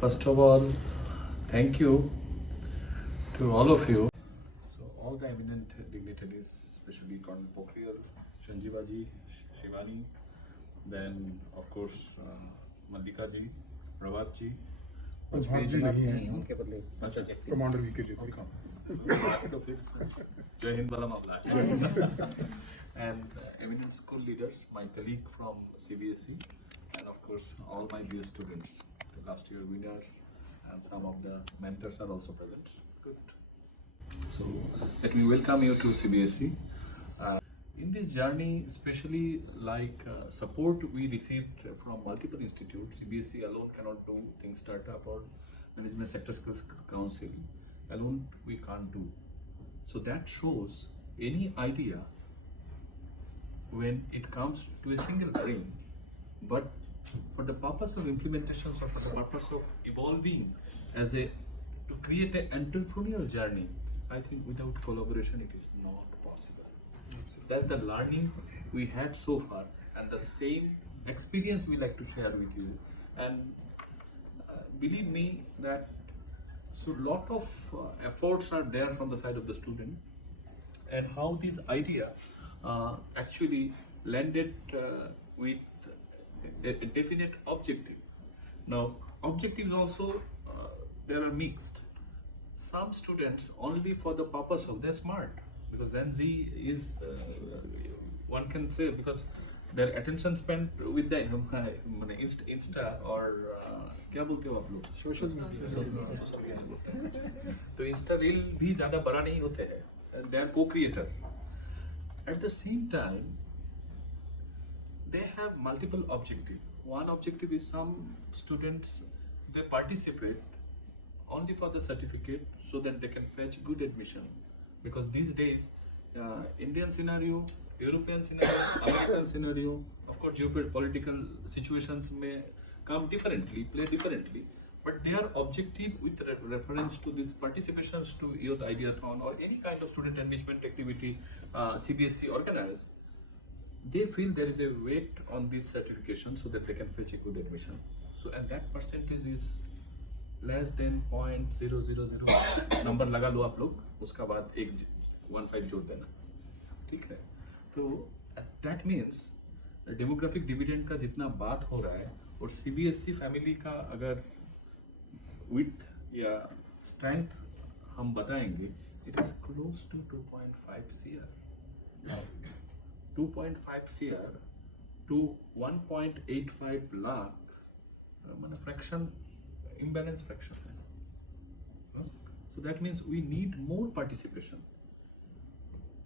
First of all, thank you to all of you. So, all the eminent dignitaries, especially Colonel Pokhriyal, Sanjeevaji, Shivani, then of course Madhika ji, Rawat ji, Vajpayee ji उनके बदले अच्छा commander VK जी आज तो फिर जय हिंद वाला मामला है and eminent school leaders, my colleague from CBSE, and of course all my dear students, the last year winners, and some of the mentors are also present. Good. So let me welcome you to CBSE. In this journey, especially like support we received from multiple institutes, CBSE alone cannot do things. Startup or Management Sector Skills Council alone we can't do. So that shows any idea when it comes to a single brain, but for the purpose of implementation or for the purpose of evolving as a to create an entrepreneurial journey, I think without collaboration it is not possible. So that's the learning we had so far, and the same experience we like to share with you. And believe me that so lot of efforts are there from the side of the student, and how this idea actually landed with a definite objective. Now, objectives also there are mixed. Some students only for the purpose of they're smart, because Gen Z is one can say, because their attention span with the Insta or क्या बोलते हो आप लोग social media बोलते हैं, तो Insta reel भी ज़्यादा बड़ा नहीं होते हैं, they are co-creator. At the same time, they have multiple objectives. One objective is some students, they participate only for the certificate so that they can fetch good admission. Because these days, Indian scenario, European scenario, American scenario, of course geopolitical situations may come differently, play differently, but their objective with reference to these participations to Youth Ideathon or any kind of student enrichment activity CBSE organize, they feel there is a weight on this certification so that they can fetch a good admission. So and that percentage is less than 0.000 number लगा लो आप लोग, उसका बाद 1.5 जोड़ देना, ठीक है. तो that means डेमोग्राफिक डिविडेंड का जितना बात हो रहा है, और CBSE फैमिली का अगर विथ या स्ट्रेंथ हम बताएंगे, it is close to 2.5 CR. 2.5 CR to 1.85 lakh माने fraction, imbalance fraction. So that means we need more participation,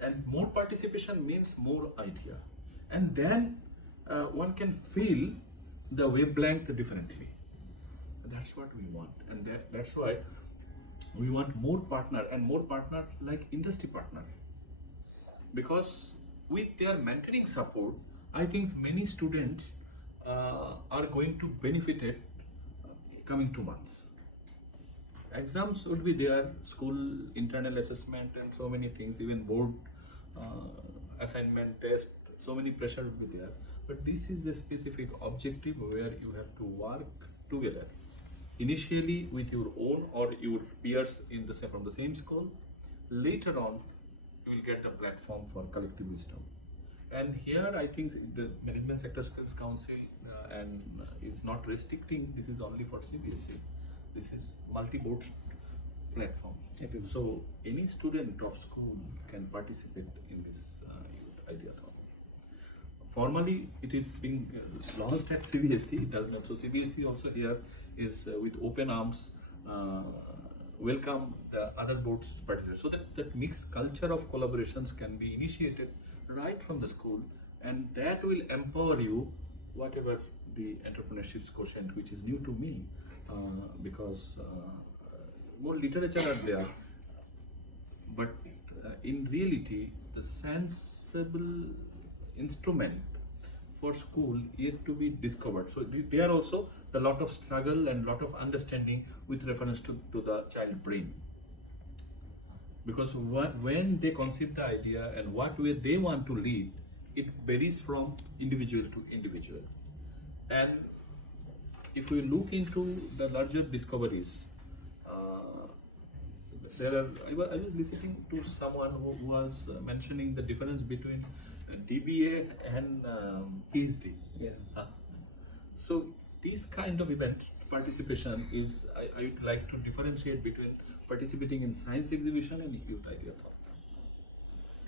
and more participation means more idea, and then one can feel the wavelength differently. That's what we want, and that's why we want more partner, and more partner like industry partner, because with their mentoring support, I think many students are going to benefit it coming 2 months. Exams would be there, school internal assessment and so many things, even board assignment test, so many pressure would be there. But this is a specific objective where you have to work together. Initially with your own or your peers in the from the same school. Later on, you will get the platform for collective wisdom. And here I think the Management Sector Skills Council is not restricting, this is only for CBSE. This is multi-board platform. So any student of school can participate in this Youth Ideathon. Formally, it is being launched at CBSE, it does not. So CBSE also here is with open arms welcome the other boards participate, so that mixed culture of collaborations can be initiated right from the school, and that will empower you whatever the entrepreneurship quotient, which is new to me, because more literature are there, but in reality the sensible instrument for school yet to be discovered. So there also the lot of struggle and lot of understanding with reference to the child brain, because when they conceive the idea and what way they want to lead, it varies from individual to individual. And if we look into the larger discoveries, there are. I was listening to someone who was mentioning the difference between DBA and PhD. Yeah. So this kind of event participation is, I would like to differentiate between participating in science exhibition and youth ideathon.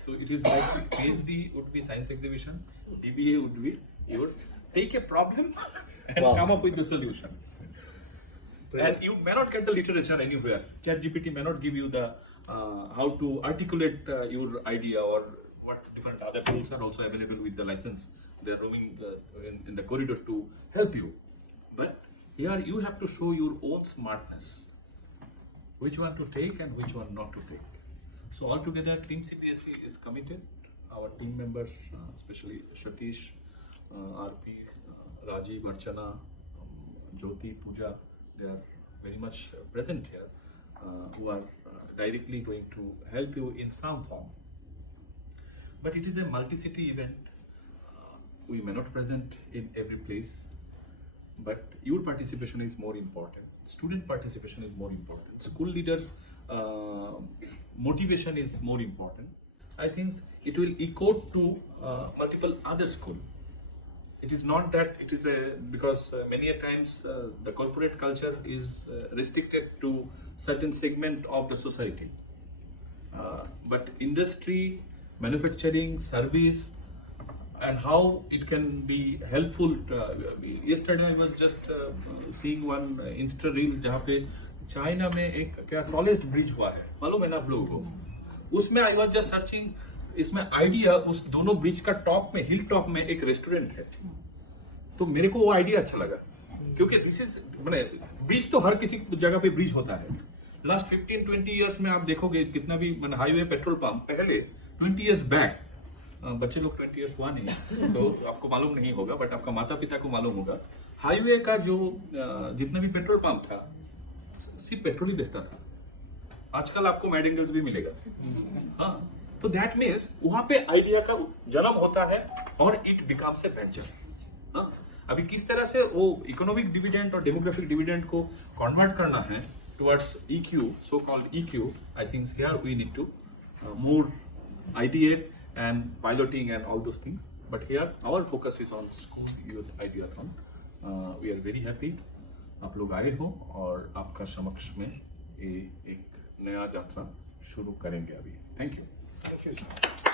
So it is like PhD would be science exhibition, DBA would be you would take a problem and come up with the solution. And you may not get the literature anywhere. ChatGPT may not give you the how to articulate your idea, or what different other tools are also available with the license. They are roaming in the corridor to help you. But here you have to show your own smartness. Which one to take and which one not to take. So altogether, Team CBSE is committed. Our team members, especially Satish, RP, Rajiv, Archana, Jyoti, Pooja, they are very much present here, who are directly going to help you in some form. But it is a multi-city event. We may not present in every place, but your participation is more important. Student participation is more important. School leaders' motivation is more important. I think it will echo to multiple other schools. It is not that it is because many a times the corporate culture is restricted to certain segment of the society. But industry, manufacturing, service, and how it can be helpful. Yesterday I was just seeing one Insta reel जहाँ पे China में एक क्या tallest bridge हुआ है, मालूम है ना आप लोगों को? उसमें आई वॉज जस्ट सर्चिंग, इसमें आइडिया उस दोनों ब्रिज का टॉप में, हिल टॉप में एक रेस्टोरेंट है. तो मेरे को वो आइडिया अच्छा लगा, क्योंकि दिस इज मैंने ब्रिज तो हर किसी जगह पे ब्रिज होता है. लास्ट 15-20 ईयर्स में आप देखोगे कितना भी मैंने हाईवे पेट्रोल पंप पहले 20 ईयर्स बैक, बच्चे लोग 20 ईयर्स हुआ नहीं तो आपको मालूम नहीं होगा, बट आपका माता पिता को मालूम होगा. हाईवे का जो जितना भी पेट्रोल पंप था सिर्फ पेट्रोल ही बेचता था. आजकल आपको मैडेंगल्स भी मिलेगा. हाँ, तो दैट मीन्स वहां पे आइडिया का जन्म होता है और इट बिकम्स ए वेंचर. हाँ, अभी किस तरह से वो इकोनॉमिक डिविडेंड और डेमोग्राफिक डिविडेंड को कन्वर्ट करना है towards EQ, so-called EQ, I think here we need to more ideate and piloting and all those things. But here our focus is on school youth ideathon. We are very happy आप लोग आए हो और आपका समक्ष में ये एक नया यात्रा शुरू करेंगे अभी. Thank you. Thank you.